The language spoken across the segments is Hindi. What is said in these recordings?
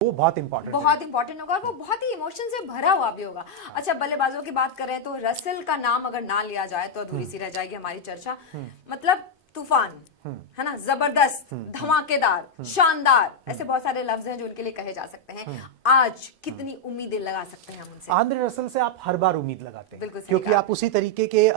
वो बहुत इंपॉर्टेंट होगा और वो बहुत ही इमोशन से भरा हुआ भी होगा। अच्छा, बल्लेबाजों की बात करें तो रसेल का नाम अगर ना लिया जाए तो अधूरी सी रह जाएगी हमारी चर्चा। मतलब तूफान है ना, जबरदस्त, धमाकेदार, शानदार, ऐसे बहुत सारे लफ्ज हैं जो उनके लिए कहे जा सकते हैं। आज कितनी उम्मीदें लगा सकते हैं हम उनसे? आंद्रे रसल से आप हर बार उम्मीद लगाते हैं क्योंकि कहा। आप उसी तरीके के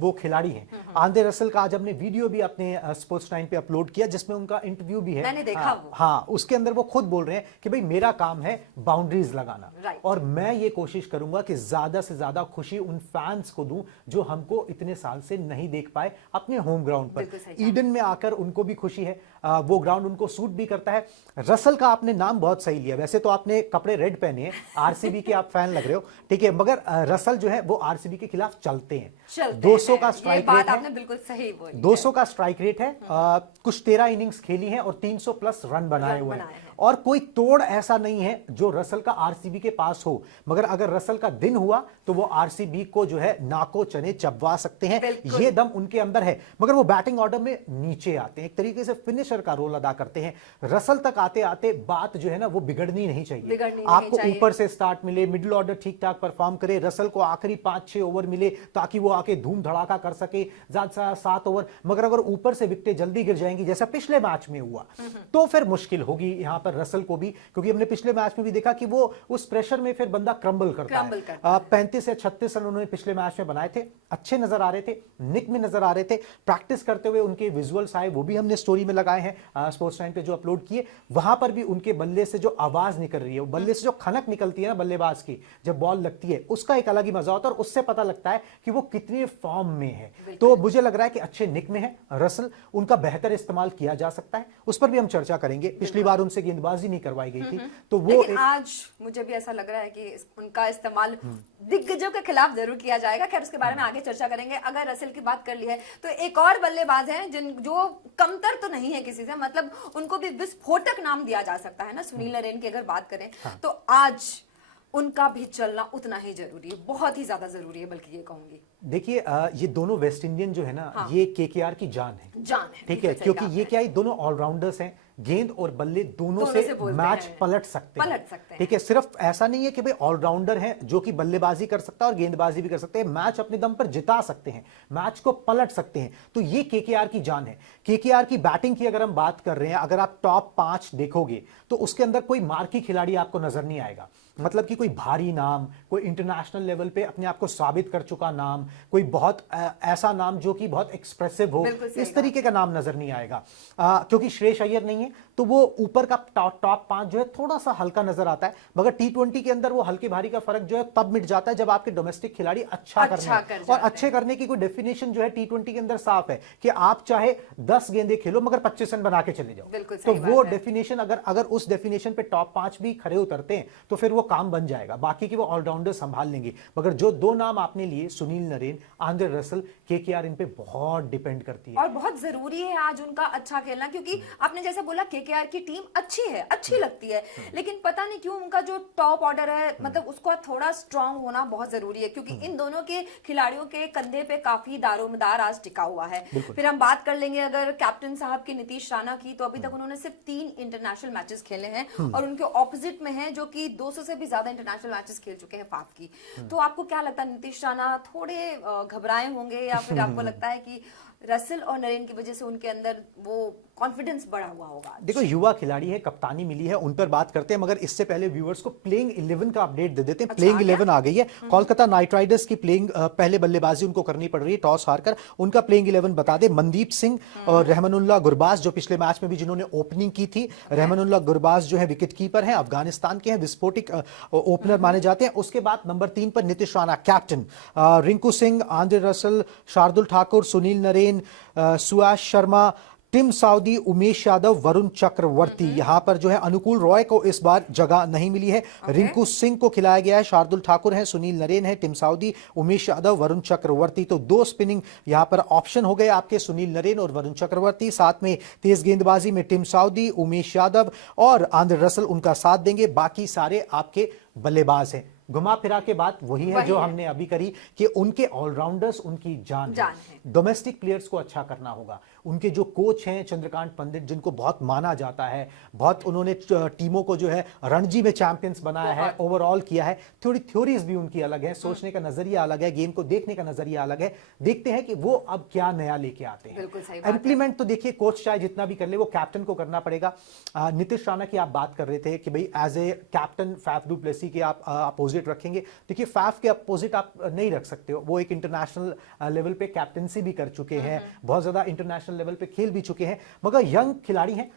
वो खिलाड़ी हैं। आंद्रे रसल का आज हमने वीडियो भी अपने स्पोर्ट्स टाइम पे अपलोड किया जिसमें उनका इंटरव्यू भी है। मैंने देखा वो। हाँ, उसके अंदर वो खुद बोल रहे हैं कि भाई मेरा काम है बाउंड्रीज लगाना, और मैं ये कोशिश करूंगा कि ज्यादा से ज्यादा खुशी उन फैंस को दूं जो हमको इतने साल से नहीं देख पाए अपने होम ग्राउंड पर। ईडन में आकर उनको भी खुशी है, वो ग्राउंड उनको सूट भी करता है। रसल का आपने नाम बहुत सही लिया, वैसे तो आपने कपड़े रेड पहने हैं, आरसीबी के आप फैन लग रहे हो, ठीक है, मगर रसल जो है वो आरसीबी के खिलाफ चलते हैं। 200 का स्ट्राइक रेट है, बिल्कुल सही बोली। 200 का स्ट्राइक रेट है, कुछ 13 इनिंग्स खेली हैं और 300 प्लस रन बनाए हुए हैं, और कोई तोड़ ऐसा नहीं है जो रसल का आरसीबी के पास हो। मगर अगर रसल का दिन हुआ तो वो आरसीबी को जो है नाको चने चबवा सकते हैं, ये दम उनके अंदर है। मगर वो बैटिंग ऑर्डर में नीचे आते हैं, एक तरीके से फिनिशर का रोल अदा करते हैं। रसल तक आते आते बात जो है ना वो बिगड़नी नहीं चाहिए। आपको ऊपर से स्टार्ट मिले, मिडिल ऑर्डर ठीक ठाक परफॉर्म करे, रसल को आखिरी 5-6 ओवर मिले ताकि वो आके धूम धड़ाका कर सके, ज्यादा से 7 ओवर। मगर अगर ऊपर से विकेटें जल्दी गिर जाएंगी जैसा पिछले मैच में हुआ तो फिर मुश्किल होगी यहां पर रसल को भी, क्योंकि हमने पिछले मैच में भी देखा कि वो उस प्रेशर में फिर बंदा क्रम्बल करता है। 35 या 36 रन उन्होंने पिछले मैच में बनाए थे, अच्छे नजर आ रहे थे, निक में नजर आ रहे थे। प्रैक्टिस करते हुए उनके विजुअल्स आए, वो भी हमने स्टोरी में लगाए हैं स्पोर्ट्स टाइम पे जो अपलोड किए। वहां पर भी उनके बल्ले से जो आवाज निकल रही है, बल्ले से जो खनक निकलती है ना बल्लेबाज की जब बॉल लगती है, उसका एक अलग ही मजा होता है और उससे पता लगता है कि वो कितने फॉर्म में है। तो मुझे लग रहा है कि अच्छे निक में है रसल, उनका बेहतर इस्तेमाल किया जा सकता है, उस पर भी हम चर्चा करेंगे। पिछली बार उनसे गेंदबाजी नहीं करवाई गई थी, तो वो आज मुझे भी ऐसा लग रहा है कि उनका इस्तेमाल दिग्गजों के खिलाफ जरूर किया जाएगा। खैर उसके बारे में आगे चर्चा करेंगे। अगर रसेल की बात कर ली है तो एक और बल्लेबाज हैं जो कमतर तो नहीं है किसी से, मतलब उनको भी विस्फोटक नाम दिया जा सकता है ना, सुनील नरेन की अगर बात करें तो आज उनका भी चलना उतना ही जरूरी है, बहुत ही ज्यादा जरूरी है बल्कि ये कहूंगी। देखिए ये दोनों वेस्ट इंडियन जो है ना, ये केकेआर की जान है, ठीक है, क्योंकि ये क्या है, दोनों ऑलराउंडर्स हैं, गेंद और बल्ले दोनों से मैच पलट सकते हैं, ठीक है। सिर्फ ऐसा नहीं है कि भाई ऑलराउंडर हैं जो कि बल्लेबाजी कर सकता है और गेंदबाजी भी कर सकते हैं, मैच अपने दम पर जिता सकते हैं, मैच को पलट सकते हैं, तो ये केकेआर की जान है। केकेआर की बैटिंग की अगर हम बात कर रहे हैं, अगर आप टॉप 5 देखोगे तो उसके अंदर कोई मार्की खिलाड़ी आपको नजर नहीं आएगा, मतलब कि कोई भारी नाम, कोई इंटरनेशनल लेवल पे अपने आप को साबित कर चुका नाम, कोई बहुत ऐसा नाम जो कि बहुत एक्सप्रेसिव हो, इस तरीके का नाम नजर नहीं आएगा। क्योंकि श्रेयस अय्यर नहीं है तो वो ऊपर का टॉप 5 जो है थोड़ा सा हल्का नजर आता है। मगर T20 के अंदर वो हल्के भारी का फर्क जो है तब मिट जाता है जब आपके डोमेस्टिक खिलाड़ी अच्छा करने, और अच्छे करने की कोई डेफिनेशन जो है T20 के अंदर साफ है कि आप चाहे 10 गेंदें खेलो मगर 25 रन बना के चले जाओ। तो वो डेफिनेशन अगर उस डेफिनेशन पे टॉप 5 भी खड़े उतरते हैं तो फिर वो काम बन जाएगा, बाकी की वो ऑलराउंडर संभाल लेंगे। मगर जो 2 नाम आपने लिए, Sunil Narine, Andre Russell, KKR, इन पे बहुत डिपेंड करती है और बहुत जरूरी है आज उनका अच्छा खेलना, क्योंकि आपने जैसे बोला केकेआर की टीम अच्छी है, अच्छी लगती है, लेकिन पता नहीं क्यों उनका जो टॉप ऑर्डर है मतलब उसका थोड़ा स्ट्रांग होना बहुत जरूरी है, क्योंकि इन दोनों के खिलाड़ियों के कंधे पे काफी दारोमदार आज टिका हुआ है। फिर हम बात कर लेंगे अगर कैप्टन साहब की, नीतीश राणा की, तो अभी तक उन्होंने सिर्फ 3 इंटरनेशनल मैचेस खेले हैं और उनके ऑपोजिट में है जो कि 200 से भी ज्यादा इंटरनेशनल मैचेस खेल चुके हैं फाफ की। तो आपको क्या लगता है, नीतीश राणा थोड़े घबराए होंगे या फिर आपको लगता है कि रसेल और नरेन की वजह से उनके अंदर वो कॉन्फिडेंस बढ़ा हुआ होगा? देखो युवा खिलाड़ी है, कप्तानी मिली है, उन पर बात करते हैं, मगर इससे पहले व्यूअर्स को प्लेइंग 11 का अपडेट दे देते हैं। प्लेइंग 11 आ गई है। कोलकाता नाइट राइडर्स की प्लेइंग, पहले बल्लेबाजी उनको करनी पड़ रही है टॉस हारकर। उनका प्लेइंग 11 बता दे, मनदीप सिंह और रहमानुल्लाह गुरबाज जो पिछले मैच में भी जिन्होंने ओपनिंग की थी। रहमानुल्लाह गुरबाज जो है विकेट कीपर है, अफगानिस्तान के हैं, विस्फोटक ओपनर माने जाते हैं। उसके बाद नंबर 3 पर Nitish Rana captain, Rinku Singh, Andre Russell, Shardul Thakur, Sunil Narine, Suyash Sharma, Tim Southee, Umesh Yadav, Varun Chakravarthy. यहां पर जो है अनुकूल रॉय को इस बार जगह नहीं मिली है। रिंकू सिंह को खिलाया गया है, शार्दुल ठाकुर है, सुनील नरेन है, टिम साउदी, उमेश यादव, वरुण चक्रवर्ती। तो 2 स्पिनिंग यहां पर ऑप्शन हो गए आपके, सुनील नरेन और वरुण चक्रवर्ती। साथ में तेज गेंदबाजी में टिम साउदी, उमेश यादव और आंद्रे रसल उनका साथ देंगे। बाकी सारे आपके बल्लेबाज हैं। घुमा फिरा के बात वही है जो हमने अभी करी कि उनके ऑलराउंडर्स उनकी जान है। डोमेस्टिक प्लेयर्स को अच्छा करना होगा, उनके जो कोच हैं चंद्रकांत पंडित, जिनको बहुत माना जाता है, बहुत उन्होंने टीमों को जो है रणजी में चैंपियंस बनाया है, ओवरऑल किया है, थोड़ी थ्योरीज भी उनकी अलग है, सोचने का नजरिया अलग है, गेम को देखने का नजरिया अलग है। देखते हैं कि वो अब क्या नया लेके आते हैं। इंप्लीमेंट तो देखिए कोच चाहे जितना भी कर ले, वो कैप्टन को करना पड़ेगा। नीतीश राणा की आप बात कर रहे थे कि भाई as a captain Faf du Plessis के आप अपोजिट रखेंगे। देखिए फैफ के अपोजिट आप नहीं रख सकते हो, वो एक इंटरनेशनल लेवल पे कैप्टनसी भी कर चुके हैं, बहुत ज्यादा इंटरनेशनल लेवल पे खेल भी चुके हैं, मगर यंग खिलाड़ी हैं,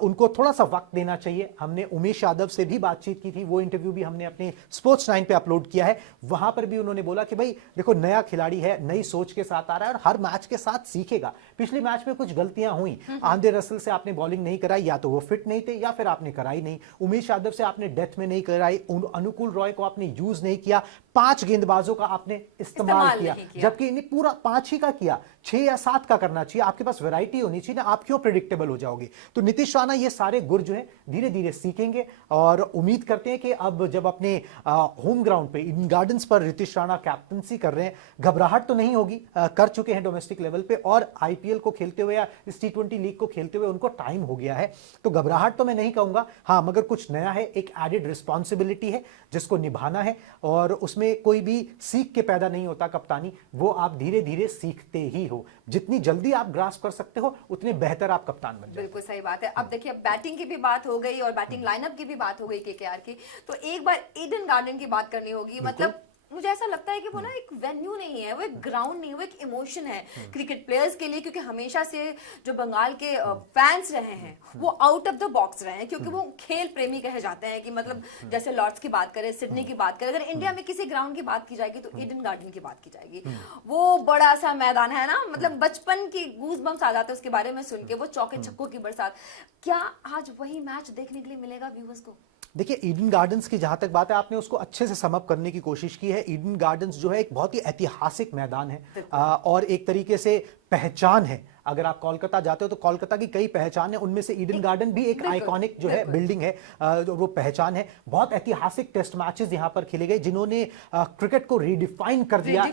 उनको थोड़ा सा वक्त देना चाहिए। हमने उमेश यादव से भी बातचीत की थी, वो इंटरव्यू भी हमने अपने स्पोर्ट्स 9 पे अपलोड किया है। वहां पर भी उन्होंने बोला कि भाई देखो नया खिलाड़ी है, नई सोच के साथ आ रहा है और हर मैच के साथ सीखेगा। पिछले मैच में कुछ गलतियां हुई, आंद्रे रसल से आपने बॉलिंग नहीं कराई, या तो वो फिट नहीं थे या फिर आपने कराई नहीं। उमेश यादव से आपने डेथ में नहीं कराई, अनुकूल रॉय को आपने यूज नहीं किया, 5 गेंदबाजों का आपने इस्तेमाल किया, जबकि इन्हें पूरा 5 ही का किया, 6 या 7 का करना चाहिए। आपके पास वैरायटी होनी चाहिए ना, आप क्यों प्रेडिक्टेबल हो जाओगे। तो नीतीश राणा ये सारे गुर जो है धीरे धीरे सीखेंगे और उम्मीद करते हैं कि अब जब अपने होम ग्राउंड पे ईडन गार्डन्स पर नीतीश राणा कैप्टनसी कर रहे हैं, घबराहट तो नहीं होगी, कर चुके हैं डोमेस्टिक लेवल पे और आईपीएल को खेलते हुए या इस T20 लीग को खेलते हुए उनको टाइम हो गया है, तो घबराहट तो मैं नहीं कहूंगा, हाँ मगर कुछ नया है, एक एडेड रिस्पॉन्सिबिलिटी है जिसको निभाना है और उसमें कोई भी सीख के पैदा नहीं होता कप्तानी, वो आप धीरे धीरे सीखते ही हो। जितनी जल्दी आप ग्रास्प कर सकते हो उतने बेहतर आप कप्तान बन जाओ। बिल्कुल सही बात है। अब देखिए बैटिंग की भी बात हो गई और बैटिंग लाइनअप की भी बात हो गई केकेआर की, तो एक बार ईडन गार्डन की बात करनी होगी। मतलब मुझे ऐसा लगता है कि वो ना एक वेन्यू नहीं है, वो एक ग्राउंड नहीं है, वो एक इमोशन है क्रिकेट प्लेयर्स के लिए, क्योंकि हमेशा से जो बंगाल के फैंस रहे हैं वो आउट ऑफ द बॉक्स रहे हैं, क्योंकि वो खेल प्रेमी कहे जाते हैं कि मतलब जैसे लॉर्ड्स की बात करें, सिडनी की बात करें, अगर इंडिया में किसी ग्राउंड की बात की जाएगी तो ईडन गार्डन की बात की जाएगी। वो बड़ा सा मैदान है ना, मतलब बचपन की गूज बम्स आ जाते हैं उसके बारे में सुन के, वो चौके छक्कों की बरसात। क्या आज वही मैच देखने के लिए मिलेगा व्यूअर्स को? देखिए ईडन गार्डन्स की जहां तक बात है, आपने उसको अच्छे से समअप करने की कोशिश की है। ईडन गार्डन्स जो है एक बहुत ही ऐतिहासिक मैदान है और एक तरीके से पहचान है। अगर आप कोलकाता जाते हो तो कोलकाता की कई पहचान है, उनमें से ईडन गार्डन भी एक आइकॉनिक जो है बिल्डिंग है, वो पहचान है। बहुत ऐतिहासिक टेस्ट मैचेस यहां पर खेले गए जिन्होंने क्रिकेट को रीडिफाइन कर दिया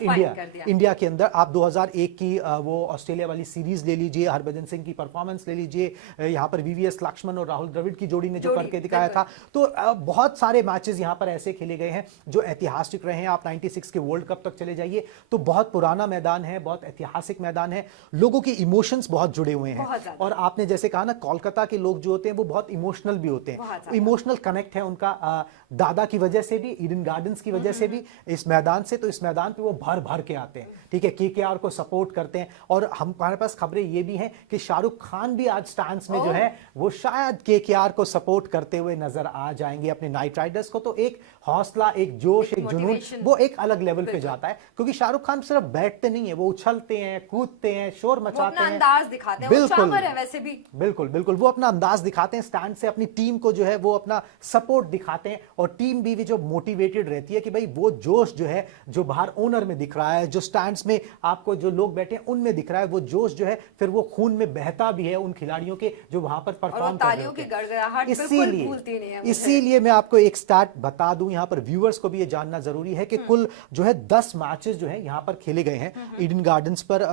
इंडिया के अंदर। आप 2001 की वो ऑस्ट्रेलिया वाली सीरीज ले लीजिए, हरभजन सिंह की परफॉर्मेंस ले लीजिए, यहाँ पर वीवीएस लक्ष्मण और राहुल द्रविड़ की जोड़ी ने जो करके दिखाया था, तो बहुत सारे मैचेस यहाँ पर ऐसे खेले गए हैं जो ऐतिहासिक रहे हैं। आप 96 के वर्ल्ड कप तक चले जाइए तो बहुत पुराना मैदान है, बहुत ऐतिहासिक मैदान है, लोगों की इमोशंस बहुत जुड़े हुए हैं। और आपने जैसे कहा ना, कोलकाता के लोग जो होते हैं वो बहुत इमोशनल भी होते हैं, इमोशनल कनेक्ट है उनका दादा की वजह से भी, ईडन गार्डन्स की वजह से भी, इस मैदान से। तो इस मैदान पे वो भर भर के आते हैं, ठीक है, केकेआर को सपोर्ट करते हैं। और हमारे पास खबरें ये भी हैं कि शाहरुख खान भी आज स्टैंड्स में जो है वो शायद केकेआर को सपोर्ट करते हुए नजर आ जाएंगे अपने नाइट राइडर्स को। तो एक हौसला, एक जोश, एक जुनून, वो एक अलग लेवल पे जाता है, क्योंकि शाहरुख खान सिर्फ बैठते नहीं है, वो उछलते हैं, कूदते हैं, शोर मचाते हैं, अंदाज दिखाते हैं, वो चावर है वैसे भी। बिल्कुल बिल्कुल, वो अपना अंदाज दिखाते हैं स्टैंड से, अपनी टीम को जो है वो अपना सपोर्ट दिखाते हैं। और टीम भी जो मोटिवेटेड रहती है कि भाई वो जोश जो है, जो बाहर ओनर में दिख रहा है, जो स्टैंड्स में आपको जो लोग बैठे हैं उनमें दिख रहा है, वो जोश जो है फिर वो खून में बहता भी है उन खिलाड़ियों के जो वहां पर परफॉर्म कर रहे हैं। इसीलिए मैं आपको एक स्टैट बता दूं, यहां पर व्यूअर्स को भी ये जानना जरूरी है कि कुल जो है 10 मैचेस जो है यहां पर खेले गए हैं ईडन गार्डन्स पर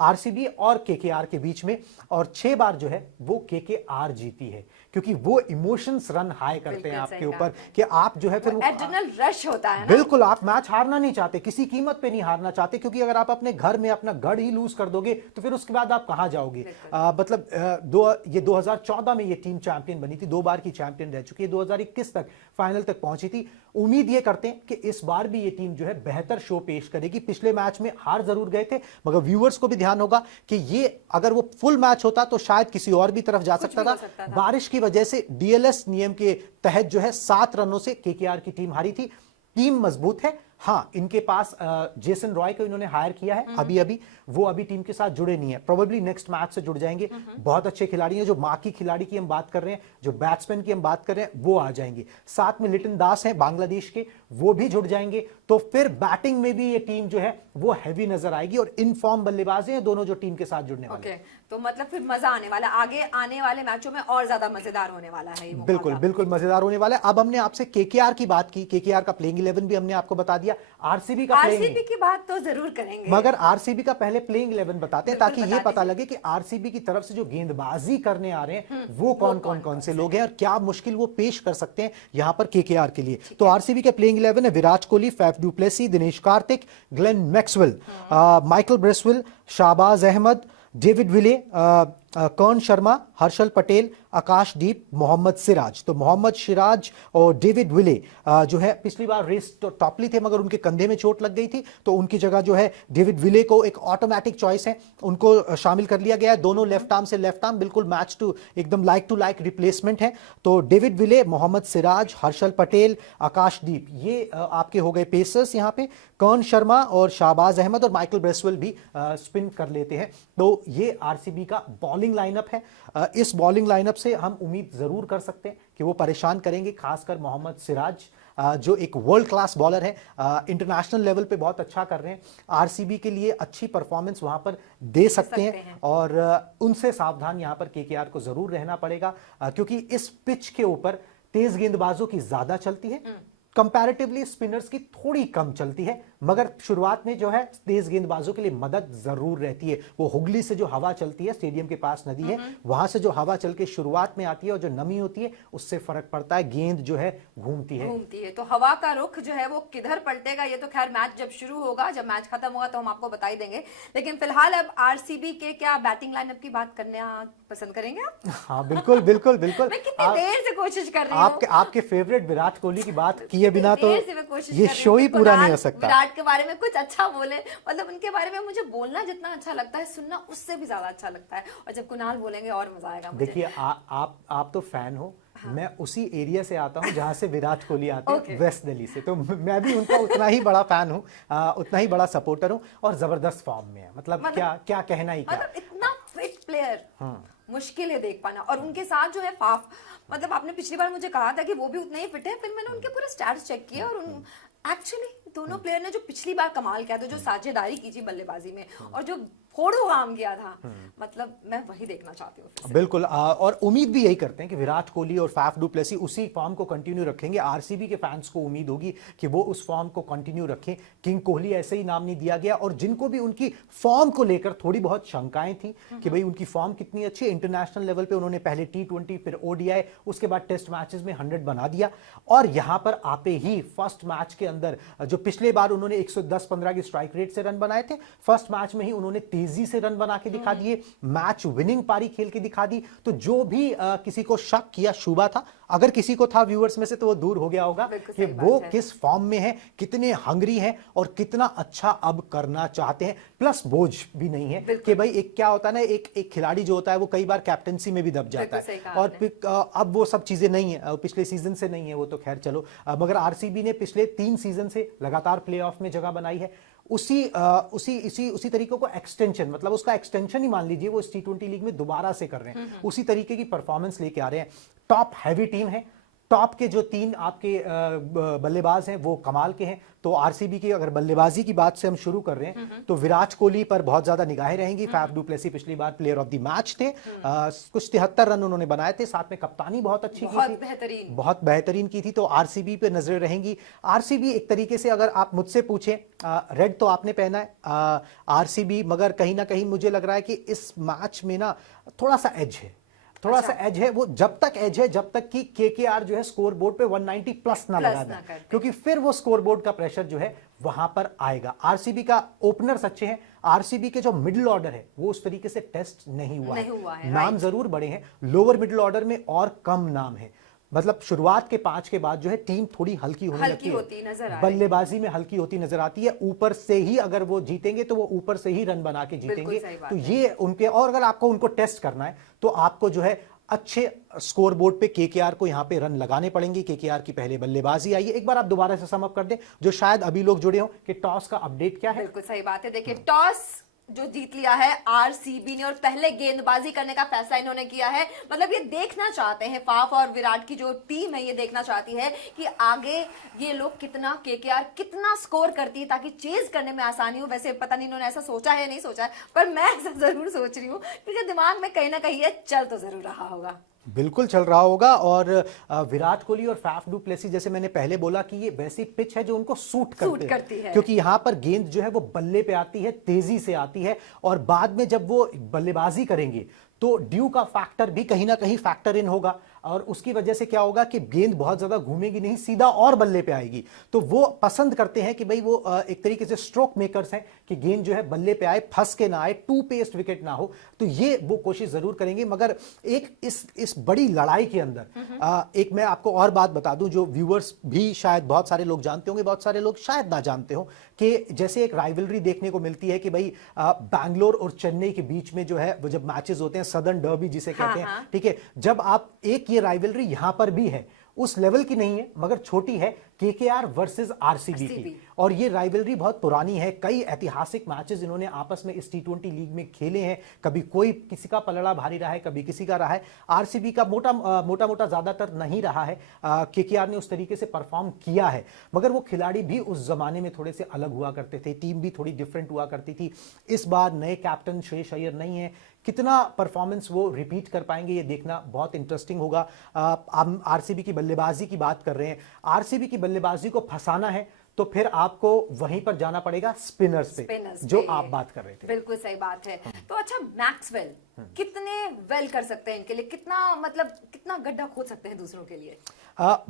आरसीबी और केकेआर के बीच में, और 6 बार जो है वो केकेआर जीती है, क्योंकि वो इमोशंस रन हाई करते हैं आपके ऊपर कि आप जो है फिर एड्रेनल रश होता है ना? बिल्कुल, आप मैच हारना नहीं चाहते, किसी कीमत पे नहीं हारना चाहते, क्योंकि अगर आप अपने घर में अपना गढ़ ही लूज कर दोगे तो फिर उसके बाद आप कहां जाओगे। मतलब ये 2014 में ये टीम चैंपियन बनी थी, 2 बार की चैंपियन रह चुकी है, 2021 तक फाइनल तक पहुंची थी। उम्मीद ये करते हैं कि इस बार भी ये टीम जो है बेहतर शो पेश करेगी। पिछले मैच में हार जरूर गए थे, मगर व्यूअर्स को भी ध्यान होगा कि ये अगर वो फुल मैच होता तो शायद किसी और भी तरफ जा सकता था। बारिश की वजह से डीएलएस नियम के तहत जो है 7 रनों से केकेआर की टीम हारी थी। टीम मजबूत है, हाँ, इनके पास जेसन रॉय को इन्होंने हायर किया है अभी वो अभी टीम के साथ जुड़े नहीं है, प्रोबेबली नेक्स्ट मैच से जुड़ जाएंगे। बहुत अच्छे खिलाड़ी हैं, जो मां की खिलाड़ी की हम बात कर रहे हैं, जो बैट्समैन की हम बात कर रहे हैं, वो आ जाएंगे। साथ में लिटन दास हैं बांग्लादेश के, वो भी जुड़ जाएंगे। तो फिर बैटिंग में भी ये टीम जो है वो हैवी नजर आएगी, और इन फॉर्म बल्लेबाज हैं दोनों जो टीम के साथ जुड़ने वाले हैं। तो मतलब फिर मजा आने वाला, आगे आने वाले मैचों में और ज्यादा मजेदार होने वाला है ये मुकाबला। बिल्कुल बिल्कुल मजेदार होने वाला है। अब हमने आपसे केकेआर की बात की, केकेआर का प्लेइंग 11 भी हमने आपको बता दिया, आरसीबी का आरसीबी की बात तो जरूर करेंगे, मगर आरसीबी का पहले प्लेइंग 11 बताते हैं ताकि ये पता लगे कि आरसीबी की तरफ से जो गेंदबाजी करने आ रहे हैं वो कौन से लोग हैं और क्या मुश्किल वो पेश कर सकते हैं यहां पर केकेआर के लिए। तो आरसीबी के प्लेइंग 11 है Virat Kohli, Faf du Plessis, Dinesh Karthik, Glenn Maxwell, Michael Bracewell, Shahbaz Ahmed, David Willey, Karn Sharma, Harshal Patel, Akashdeep, Mohammed Siraj. तो मोहम्मद सिराज और डेविड विले जो है पिछली बार रेस टॉपली थे मगर उनके कंधे में चोट लग गई थी, तो उनकी जगह जो है डेविड विले को एक ऑटोमेटिक चॉइस है, उनको शामिल कर लिया गया है। दोनों लेफ्ट आर्म से लेफ्ट आर्म, बिल्कुल मैच टू एकदम लाइक टू लाइक रिप्लेसमेंट है। तो डेविड विले, मोहम्मद सिराज, हर्षल पटेल, आकाशदीप, ये आपके हो गए पेसर्स यहां पे। कर्ण शर्मा और शाहबाज अहमद और माइकल ब्रेसवेल भी स्पिन कर लेते हैं। तो ये आरसीबी का बॉलिंग लाइनअप है। इस बॉलिंग लाइनअप से हम उम्मीद जरूर कर सकते हैं कि वो परेशान करेंगे, खासकर मोहम्मद सिराज जो एक वर्ल्ड क्लास बॉलर है, इंटरनेशनल लेवल पे बहुत अच्छा कर रहे हैं, आरसीबी के लिए अच्छी परफॉर्मेंस वहां पर दे सकते हैं। और उनसे सावधान यहां पर केकेआर को जरूर रहना पड़ेगा, क्योंकि इस पिच के ऊपर तेज गेंदबाजों की ज्यादा चलती है, कंपैरेटिवली स्पिनर्स की थोड़ी कम चलती है, मगर शुरुआत में जो है तेज गेंदबाजों के लिए मदद जरूर रहती है। वो हुगली से जो हवा चलती है, स्टेडियम के पास नदी है, वहां से जो हवा चल के शुरुआत में आती है और जो नमी होती है उससे फर्क पड़ता है, गेंद जो है घूमती है। तो हवा का रुख जो है वो किधर पलटेगा ये तो खैर मैच जब शुरू होगा, जब मैच खत्म होगा तो हम आपको बता ही देंगे। लेकिन फिलहाल अब आरसीबी के क्या बैटिंग लाइनअप की बात करने पसंद करेंगे आप? हाँ बिल्कुल बिल्कुल बिल्कुल। मैं कितनी देर से कोशिश कर रही हूँ आपके फेवरेट विराट कोहली की बात किए बिना तो ये कर शो ही पूरा नहीं हो सकता। विराट के बारे में कुछ अच्छा बोले, मतलब उनके बारे में मुझे बोलना जितना अच्छा लगता है, सुनना उससे भी ज्यादा अच्छा लगता है, और जब कुणाल बोलेंगे और मजा आएगा मुझे। देखिए आप तो फैन हो, हाँ। मैं उसी एरिया से आता हूं जहां से विराट कोहली आते हैं, वेस्ट दिल्ली से, तो मैं भी उनका उतना ही बड़ा फैन हूं, उतना ही बड़ा सपोर्टर हूं, और जबरदस्त फॉर्म में है। मतलब क्या कहना ही, क्या इतना फिट प्लेयर मुश्किल है देख पाना। और उनके साथ जो है फाफ, मतलब आपने पिछली बार मुझे कहा था कि वो भी उतने ही फिट है, फिर मैंने उनके पूरे स्टैट्स चेक किए और एक्चुअली दोनों प्लेयर ने जो पिछली बार कमाल किया था, जो साझेदारी की थी बल्लेबाजी में और जो फोड़ो काम किया था, मतलब मैं वही देखना चाहती हूँ बिल्कुल। और उम्मीद भी यही करते हैं कि विराट कोहली और फैफ डू प्लेसी उसी फॉर्म को कंटिन्यू रखेंगे। आरसीबी के फैंस को उम्मीद होगी कि वो उस फॉर्म को कंटिन्यू रखें। किंग कोहली ऐसे ही नाम नहीं दिया गया, और जिनको भी उनकी फॉर्म को लेकर थोड़ी बहुत शंकाएं थी कि भाई उनकी फॉर्म कितनी अच्छी है, इंटरनेशनल लेवल पे उन्होंने पहले T20 फिर ODI, उसके बाद टेस्ट मैचेस में 100 बना दिया, और यहां पर आते ही फर्स्ट मैच के अंदर जो पिछले बार उन्होंने 110-15 की स्ट्राइक रेट से रन बनाए थे, फर्स्ट मैच में ही उन्होंने तेजी से रन बना के दिखा दिए, मैच विनिंग पारी खेल के दिखा दी। तो जो भी किसी को शक किया शुभा था, अगर किसी को था व्यूअर्स में से, तो वो दूर हो गया होगा कि वो किस फॉर्म में है, कितने हंगरी हैं और कितना अच्छा अब करना चाहते हैं। प्लस बोझ भी नहीं है कि भाई एक क्या होता है ना, एक खिलाड़ी जो होता है वो कई बार कैप्टेंसी में भी दब जाता है, और अब वो सब चीजें नहीं है, पिछले सीजन से नहीं है वो, तो खैर चलो। मगर आरसीबी ने पिछले 3 सीजन से लगातार प्लेऑफ में जगह बनाई है। उसी तरीके को एक्सटेंशन, मतलब उसका एक्सटेंशन ही मान लीजिए, वो इस T20 लीग में दोबारा से कर रहे हैं, उसी तरीके की परफॉर्मेंस लेके आ रहे हैं। टॉप हैवी टीम है, टॉप के जो 3 आपके बल्लेबाज हैं वो कमाल के हैं। तो आरसीबी की अगर बल्लेबाजी की बात से हम शुरू कर रहे हैं तो विराट कोहली पर बहुत ज्यादा निगाहें रहेंगी। फैफ डू प्लेसी पिछली बार प्लेयर ऑफ द मैच थे, कुछ 73 रन उन्होंने बनाए थे, साथ में कप्तानी बहुत अच्छी की थी, बहुत बेहतरीन की थी। तो आरसीबी पे नजरें रहेंगी। आरसीबी एक तरीके से, अगर आप मुझसे पूछें, रेड तो आपने पहना है आरसीबी, मगर कहीं ना कहीं मुझे लग रहा है कि इस मैच में ना थोड़ा सा एज है, थोड़ा सा एज है। वो जब तक एज है जब तक कि केकेआर जो है स्कोर बोर्ड पे 190 प्लस ना लगा दें, क्योंकि फिर वो स्कोर बोर्ड का प्रेशर जो है वहां पर आएगा। आरसीबी का ओपनर्स अच्छे हैं, आरसीबी के जो मिडिल ऑर्डर है वो उस तरीके से टेस्ट नहीं हुआ है। नाम जरूर बड़े हैं, लोअर मिडिल ऑर्डर में और कम नाम है। मतलब शुरुआत के 5 के बाद जो है टीम थोड़ी हल्की होने लगती है, बल्लेबाजी में हल्की होती नजर आती है। ऊपर से ही अगर वो जीतेंगे तो वो ऊपर से ही रन बना के जीतेंगे। तो ये उनके, और अगर आपको उनको टेस्ट करना है तो आपको जो है अच्छे स्कोर बोर्ड पे केकेआर को यहां पे रन लगाने पड़ेंगे। केकेआर की पहले बल्लेबाजी आई है, एक बार आप दोबारा से सम अप कर दें, जो शायद अभी लोग जुड़े हो कि टॉस का अपडेट क्या है। बिल्कुल सही बात है। देखिए टॉस जो जीत लिया है आरसीबी ने और पहले गेंदबाजी करने का फैसला इन्होंने किया है। मतलब ये देखना चाहते हैं, फाफ और विराट की जो टीम है ये देखना चाहती है कि आगे ये लोग कितना, केकेआर कितना स्कोर करती है ताकि चेज करने में आसानी हो। वैसे पता नहीं इन्होंने ऐसा सोचा है नहीं सोचा है, पर मैं ऐसा जरूर सोच रही हूँ क्योंकि दिमाग में कहीं ना कहीं ये चल तो जरूर रहा होगा। बिल्कुल चल रहा होगा। और विराट कोहली और फाफ डू प्लेसी, जैसे मैंने पहले बोला कि ये वैसी पिच है जो उनको सूट करती है, क्योंकि यहां पर गेंद जो है वो बल्ले पे आती है, तेजी से आती है, और बाद में जब वो बल्लेबाजी करेंगे तो ड्यू का फैक्टर भी कहीं ना कहीं फैक्टर इन होगा, और उसकी वजह से क्या होगा कि गेंद बहुत ज्यादा घूमेगी नहीं, सीधा और बल्ले पे आएगी। तो वो पसंद करते हैं कि भाई वो एक तरीके से स्ट्रोक मेकर्स हैं कि गेंद जो है बल्ले पे आए, फंस के ना आए, टू पेस्ट विकेट ना हो। तो ये वो कोशिश जरूर करेंगे। मगर एक इस बड़ी लड़ाई के अंदर एक मैं आपको और बात बता दूं जो व्यूअर्स भी शायद बहुत सारे लोग जानते होंगे, बहुत सारे लोग शायद ना जानते हो, कि जैसे एक राइवलरी देखने को मिलती है कि भाई बैंगलोर और चेन्नई के बीच में जो है वो जब मैचेस होते हैं, सदर्न डर्बी जिसे कहते हैं, ठीक है, जब आप एक ये राइवलरी यहां पर भी है, उस लेवल की नहीं है मगर छोटी है, केकेआर वर्सेस आरसीबी की। और ये राइवलरी बहुत पुरानी है, कई ऐतिहासिक मैचेस इन्होंने आपस में इस टी20 लीग में खेले हैं। कभी कोई किसी का पलड़ा भारी रहा है, कभी किसी का रहा है। आरसीबी का मोटा ज्यादातर नहीं रहा है, केकेआर ने उस तरीके से परफॉर्म किया है। मगर वो खिलाड़ी भी उस जमाने में थोड़े से अलग हुआ करते थे, टीम भी थोड़ी डिफरेंट हुआ करती थी। इस बार नए कैप्टन श्रेयस अय्यर नहीं है, कितना परफॉर्मेंस वो रिपीट कर पाएंगे ये देखना बहुत इंटरेस्टिंग होगा। हम आरसीबी की बल्लेबाजी की बात कर रहे हैं, आरसीबी की बल्लेबाजी को फंसाना है तो फिर आपको वहीं पर जाना पड़ेगा स्पिनर्स पे, जो आप बात कर रहे थे। बिल्कुल सही बात है। तो अच्छा, मैक्सवेल कितने वेल कर सकते हैं इनके लिए, कितना गड्ढा खोद सकते हैं दूसरों के लिए?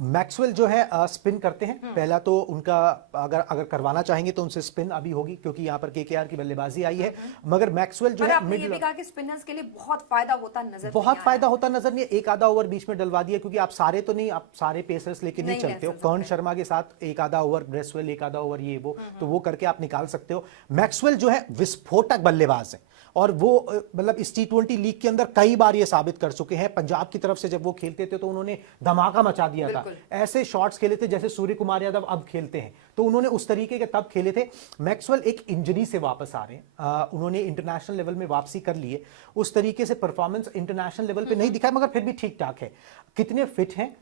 मैक्सवेल जो है स्पिन करते हैं। पहला तो उनका अगर करवाना चाहेंगे तो उनसे स्पिन अभी होगी, क्योंकि यहाँ पर केकेआर की बल्लेबाजी आई है। मगर मैक्सवेल जो है आपने ये भी कहा कि स्पिनर्स के लिए बहुत फायदा होता नजर नहीं, एक आधा ओवर बीच में डलवा दिया, क्योंकि आप सारे तो नहीं, आप सारे पेसर्स लेके नहीं चलते हो। कर्ण शर्मा के साथ एक आधा ओवर, ब्रेसवेल एक आधा ओवर, ये वो तो वो करके आप निकाल सकते हो। मैक्सवेल जो है विस्फोटक बल्लेबाज है, और वो मतलब इस टी20 लीग के अंदर कई बार ये साबित कर चुके हैं। पंजाब की तरफ से जब वो खेलते थे तो उन्होंने धमाका मचा दिया था, ऐसे शॉट्स खेले थे जैसे सूर्य कुमार यादव अब खेलते हैं, तो उन्होंने उस तरीके के तब खेले थे। मैक्सवेल एक इंजरी से वापस आ रहे हैं, उन्होंने इंटरनेशनल लेवल में वापसी कर ली है। उस तरीके से परफॉर्मेंस इंटरनेशनल लेवल पे नहीं दिखा, मगर फिर भी ठीक ठाक है। कितने फिट हैं,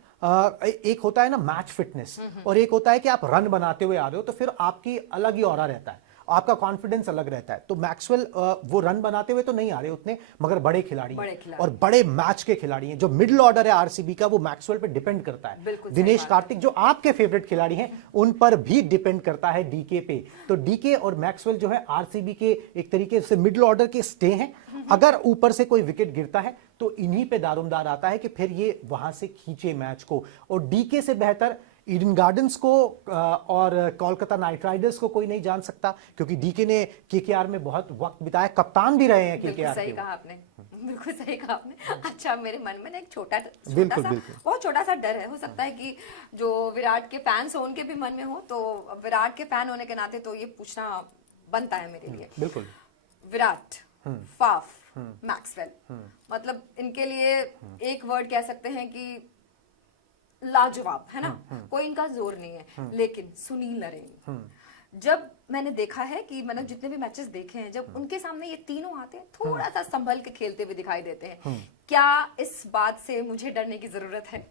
एक होता है ना मैच फिटनेस, और एक होता है कि आप रन बनाते हुए आ रहे हो, तो फिर आपकी अलग ही ऑरा रहता है, आपका कॉन्फिडेंस अलग रहता है। तो मैक्सवेल वो रन बनाते हुए तो नहीं आ रहे उतने, मगर बड़े खिलाड़ी हैं और बड़े मैच के खिलाड़ी हैं। जो मिडिल ऑर्डर है आरसीबी का वो मैक्सवेल पे डिपेंड करता है। दिनेश कार्तिक जो आपके फेवरेट खिलाड़ी हैं उन पर भी डिपेंड करता है, डीके पे। तो डीके और मैक्सवेल जो है आरसीबी के एक तरीके से मिडिल ऑर्डर के स्टे हैं। अगर ऊपर से कोई विकेट गिरता है तो इन्हीं पे दारोमदार आता है कि फिर ये वहां से खींचे मैच को। और डीके से बेहतर ईडन गार्डन्स को और कोलकाता नाइट राइडर्स को कोई नहीं जान सकता, क्योंकि डीके ने केकेआर में बहुत वक्त बिताया, कप्तान भी रहे हैं केकेआर के। सही कहा आपने, बिल्कुल सही कहा आपने। अच्छा, मेरे मन में एक बिल्कुल बहुत छोटा सा डर है, हो सकता है कि जो विराट के फैंस हो उनके भी मन में हो, तो विराट के फैन होने के नाते तो ये पूछना बनता है मेरे लिए। बिल्कुल, विराट, फाफ, मैक्सवेल, मतलब इनके लिए एक वर्ड कह सकते हैं कि लाजवाब, है ना? कोई इनका जोर नहीं है। लेकिन सुनील नरेन, जब मैंने देखा है कि मतलब जितने भी मैचेस देखे हैं, जब उनके सामने ये तीनों आते हैं, थोड़ा सा संभल के खेलते हुए दिखाई देते हैं। क्या इस बात से मुझे डरने की जरूरत है?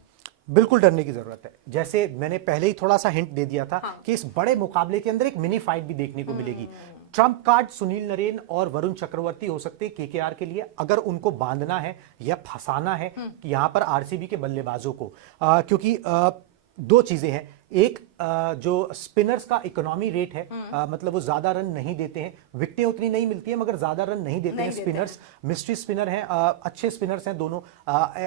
बिल्कुल डरने की जरूरत है। जैसे मैंने पहले ही थोड़ा सा हिंट दे दिया था कि इस बड़े मुकाबले के अंदर एक मिनी फाइट भी देखने को मिलेगी। ट्रम्प कार्ड सुनील नरेन और वरुण चक्रवर्ती हो सकते हैं केकेआर के लिए, अगर उनको बांधना है या फंसाना है कि यहां पर आरसीबी के बल्लेबाजों को, क्योंकि दो चीजें हैं। एक जो स्पिनर्स का इकोनॉमी रेट है, मतलब वो ज्यादा रन नहीं देते हैं, विकेटें उतनी नहीं मिलती है मगर ज्यादा रन नहीं देते हैं स्पिनर्स। मिस्ट्री स्पिनर हैं, अच्छे स्पिनर्स हैं दोनों,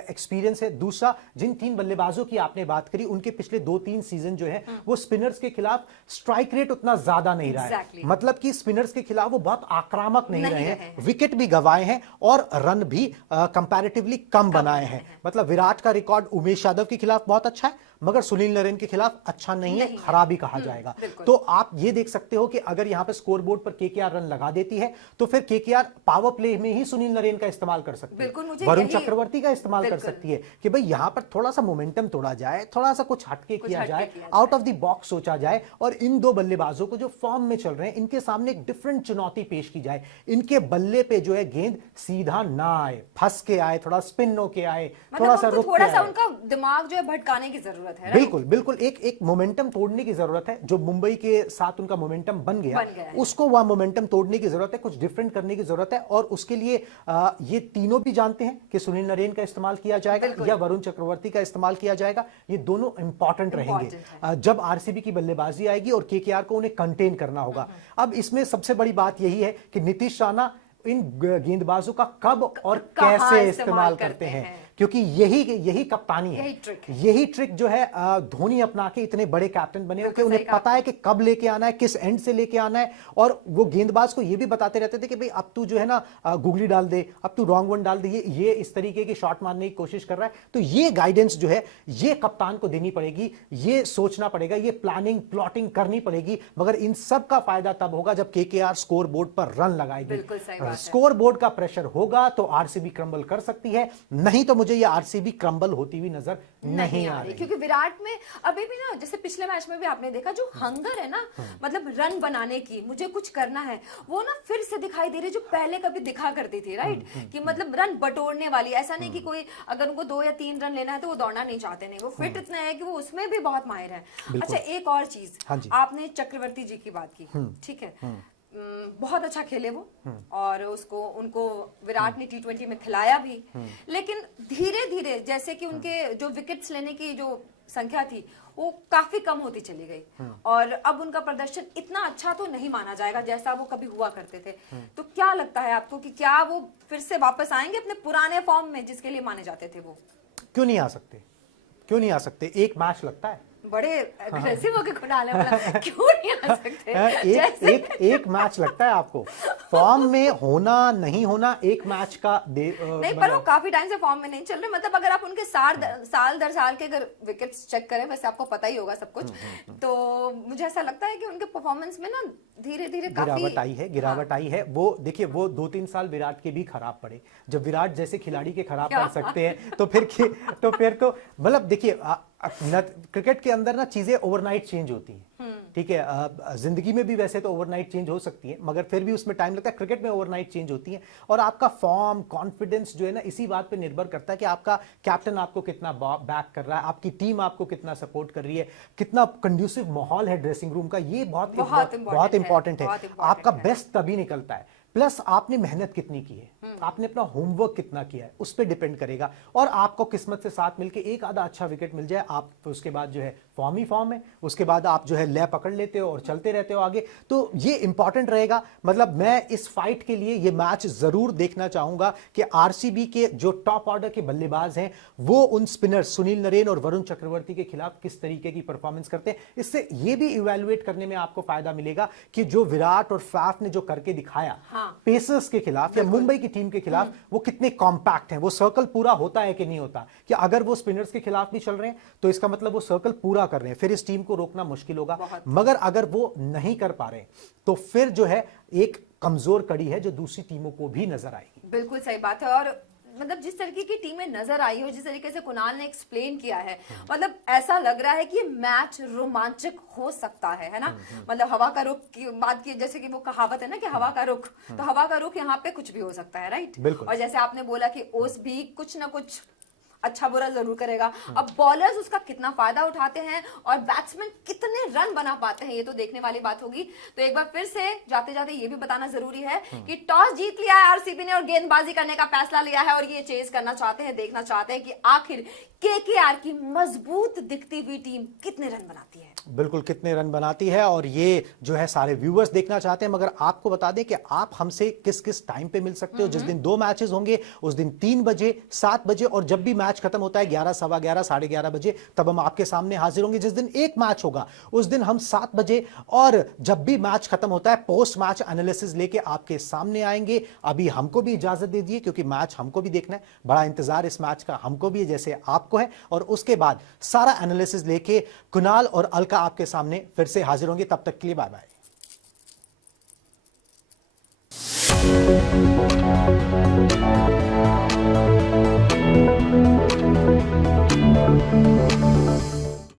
एक्सपीरियंस है। दूसरा, जिन तीन बल्लेबाजों की आपने बात करी उनके पिछले 2-3 सीजन जो है वो स्पिनर्स के खिलाफ स्ट्राइक रेट उतना ज्यादा नहीं रहा है, मतलब कि स्पिनर्स के खिलाफ वो बहुत आक्रामक नहीं रहे हैं, विकेट भी गंवाए हैं और रन भी कंपैरेटिवली कम बनाए हैं। मतलब विराट का रिकॉर्ड उमेश यादव के खिलाफ बहुत अच्छा है, मगर सुनील नरेन के खिलाफ अच्छा नहीं है, खराब ही कहा जाएगा। तो आप ये देख सकते हो कि अगर यहां पर स्कोर बोर्ड पर केकेआर रन लगा देती है तो फिर केकेआर पावर प्ले में ही सुनील नरेन का इस्तेमाल कर सकती है, वरुण चक्रवर्ती का इस्तेमाल कर सकती है कि भाई यहां पर थोड़ा सा मोमेंटम तोड़ा जाए, थोड़ा सा कुछ हटके किया जाए, आउट ऑफ द बॉक्स सोचा जाए और इन दो बल्लेबाजों को जो फॉर्म में चल रहे हैं इनके सामने एक डिफरेंट चुनौती पेश की जाए। इनके बल्ले पे जो है गेंद सीधा ना आए, फंस के आए, थोड़ा स्पिन होके आए, थोड़ा सा रुक के आए। उनका दिमाग जो है भटकाने की जरूरत है। बिल्कुल बिल्कुल, एक मोमेंटम तोड़ने की जरूरत है। जो मुंबई के साथ उनका मोमेंटम बन गया उसको वह मोमेंटम तोड़ने की जरूरत है, कुछ डिफरेंट करने की जरूरत है। और उसके लिए ये तीनों भी जानते हैं कि सुनील नरेन का इस्तेमाल किया जाएगा या वरुण चक्रवर्ती का इस्तेमाल किया जाएगा। ये दोनों इंपॉर्टेंट रहेंगे जब आरसीबी की बल्लेबाजी आएगी और केकेआर को उन्हें कंटेन करना होगा। अब इसमें सबसे बड़ी बात यही है कि नीतीश राणा इन गेंदबाजों का कब और कैसे इस्तेमाल करते हैं, क्योंकि यही कप्तानी है, यही ट्रिक जो है धोनी अपना के इतने बड़े कैप्टन बने हो कि उन्हें पता है कि कब लेके आना है, किस एंड से लेके आना है। और वो गेंदबाज को ये भी बताते रहते थे कि भाई अब तू जो है ना गुगली डाल दे, अब तू रॉन्ग वन डाल दे, ये इस तरीके की शॉट मारने की कोशिश कर रहा है। तो ये गाइडेंस जो है ये कप्तान को देनी पड़ेगी, ये सोचना पड़ेगा, ये प्लानिंग प्लॉटिंग करनी पड़ेगी। मगर इन सब का फायदा तब होगा जब केकेआर स्कोर बोर्ड पर रन लगाएगी। स्कोर बोर्ड का प्रेशर होगा तो आरसीबी क्रम्बल कर सकती है, नहीं तो मुझे ये आरसीबी क्रम्बल होती हुई नजर नहीं आ रही। क्योंकि विराट में अभी भी ना, जैसे पिछले मैच में भी आपने देखा, जो हंगर है ना मतलब रन बनाने की, मुझे कुछ करना है, वो ना फिर से दिखाई दे रही, जो पहले कभी दिखा करती थी। राइट, कि मतलब रन बटोरने वाली। ऐसा नहीं कि कोई अगर उनको 2 या 3 रन लेना है तो वो दौड़ना नहीं चाहते, नहीं, वो फिट इतना है कि वो उसमें भी बहुत माहिर है। अच्छा, एक और चीज, आपने चक्रवर्ती जी की बात की, ठीक है, बहुत अच्छा खेले वो, और उनको विराट ने T20 में खिलाया भी। लेकिन धीरे धीरे जैसे कि उनके जो विकेट्स लेने की जो संख्या थी वो काफी कम होती चली गई, और अब उनका प्रदर्शन इतना अच्छा तो नहीं माना जाएगा जैसा वो कभी हुआ करते थे। तो क्या लगता है आपको कि क्या वो फिर से वापस आएंगे अपने पुराने फॉर्म में जिसके लिए माने जाते थे? वो क्यों नहीं आ सकते, क्यों नहीं आ सकते? एक मैच लगता है, बड़े अग्रेसिव होके खुनाले वाला, क्यों नहीं आ सकते? एक मैच लगता है आपको फॉर्म में होना नहीं होना, एक मैच का नहीं, पर वो काफी टाइम से फॉर्म में नहीं चल रहे। मतलब अगर आप उनके साल दर साल के अगर विकेट्स चेक करें, वैसे आपको पता ही होगा सब कुछ, तो मुझे ऐसा लगता है कि उनके परफॉर्मेंस में ना धीरे धीरे गिरावट आई है। वो देखिए, वो 2-3 साल विराट के भी खराब पड़े। जब विराट जैसे खिलाड़ी के खराब पड़ सकते हैं तो फिर तो मतलब देखिए, क्रिकेट के अंदर ना चीजें ओवरनाइट चेंज होती हैं, ठीक है। जिंदगी में भी वैसे तो ओवरनाइट चेंज हो सकती है, मगर फिर भी उसमें टाइम लगता है। क्रिकेट में ओवरनाइट चेंज होती है, और आपका फॉर्म, कॉन्फिडेंस जो है ना, इसी बात पे निर्भर करता है कि आपका कैप्टन आपको कितना बैक कर रहा है, आपकी टीम आपको कितना सपोर्ट कर रही है, कितना कंड्यूसिव माहौल है ड्रेसिंग रूम का। ये बहुत इंपॉर्टेंट है। आपका बेस्ट तभी निकलता है। प्लस आपने मेहनत कितनी की है, आपने अपना होमवर्क कितना किया है, उस पर डिपेंड करेगा। और आपको किस्मत से साथ मिलके एक आधा अच्छा विकेट मिल जाए, आप उसके बाद जो है फॉर्म ही फॉर्म है, उसके बाद आप जो है लय पकड़ लेते हो और चलते रहते हो आगे। तो ये इंपॉर्टेंट रहेगा। मतलब मैं इस फाइट के लिए ये मैच जरूर देखना चाहूंगा कि आरसीबी के जो टॉप ऑर्डर के बल्लेबाज हैं वो उन स्पिनर्स सुनील नरेन और वरुण चक्रवर्ती के खिलाफ किस तरीके की परफॉर्मेंस करते हैं। इससे ये भी इवेल्युएट करने में आपको फायदा मिलेगा कि जो विराट और फैफ ने जो करके दिखाया पेसर्स के खिलाफ या मुंबई की टीम के खिलाफ, वो कितने कॉम्पैक्ट हैं, वो सर्कल पूरा होता है कि नहीं होता। कि अगर वो स्पिनर्स के खिलाफ भी चल रहे हैं तो इसका मतलब वो सर्कल पूरा कर रहे हैं, फिर इस टीम को रोकना मुश्किल होगा। मगर अगर वो नहीं कर पा रहे तो फिर जो है एक कमजोर कड़ी है जो दूसरी टीमों को भी नजर आएगी। बिल्कुल सही बात है। और मतलब जिस तरीके की टीमें नजर आई हो, जिस तरीके से कुणाल ने एक्सप्लेन किया है, मतलब ऐसा लग रहा है कि ये मैच रोमांचक हो सकता है ना। मतलब हवा का रुख की बात की, जैसे कि वो कहावत है ना कि हवा का रुख, तो हवा का रुख यहाँ पे कुछ भी हो सकता है। राइट, और जैसे आपने बोला कि ओस भी कुछ ना कुछ अच्छा बुरा जरूर करेगा। अब बॉलर्स उसका कितना फायदा उठाते हैं और बैट्समैन कितने रन बना पाते हैं, ये तो देखने वाली बात होगी। तो एक बार फिर से जाते जाते ये भी बताना जरूरी है कि टॉस जीत लिया है आरसीबी ने और गेंदबाजी करने का फैसला लिया है, और ये चेज करना चाहते हैं, देखना चाहते हैं कि आखिर केकेआर की मजबूत दिखती हुई टीम कितने रन बनाती है। बिल्कुल, कितने रन बनाती है, और ये जो है सारे व्यूअर्स देखना चाहते हैं। मगर आपको बता दें कि आप हमसे किस किस टाइम पे मिल सकते हो। जिस दिन 2 मैचेस होंगे उस दिन 3 बजे, 7 बजे, और जब भी मैच खत्म होता है 11, सवा 11, साढ़े 11 बजे, तब हम आपके सामने हाजिर होंगे। जिस दिन एक मैच होगा उस दिन हम 7 बजे, और जब भी मैच खत्म होता है पोस्ट मैच एनालिसिस लेके आपके सामने आएंगे। अभी हमको भी इजाजत दे दिए, क्योंकि मैच हमको भी देखना है, बड़ा इंतजार इस मैच का हमको भी है जैसे आपको है। और उसके बाद सारा एनालिसिस लेके कुणाल और अलका आपके सामने फिर से हाजिर होंगे। तब तक के लिए बाय बाय।